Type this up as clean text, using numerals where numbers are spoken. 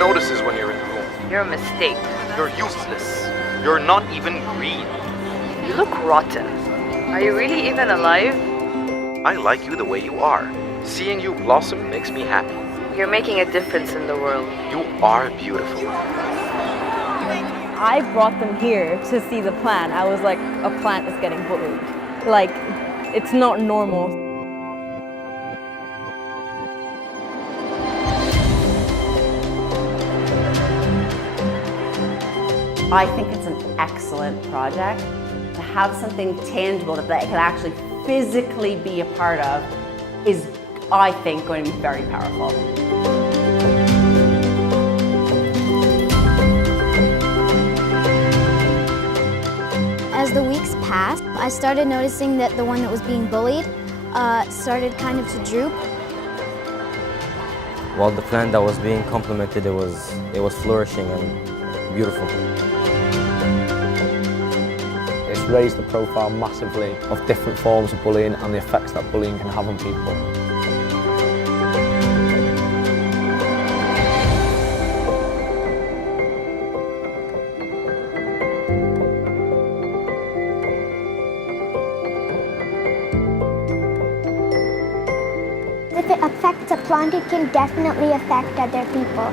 notices when you're in the room. You're a mistake. You're useless. You're not even green. You look rotten. Are you really even alive? I like you the way you are. Seeing you blossom makes me happy. You're making a difference in the world. You are beautiful. I brought them here to see the plant. I was like, a plant is getting bullied. Like, it's not normal. I think it's an excellent project. To have something tangible that they can actually physically be a part of is, I think, going to be very powerful. As the weeks passed, I started noticing that the one that was being bullied started kind of to droop. While the plant that was being complimented, it was flourishing and beautiful. It's raised the profile massively of different forms of bullying and the effects that bullying can have on people. If it affects a plant, it can definitely affect other people.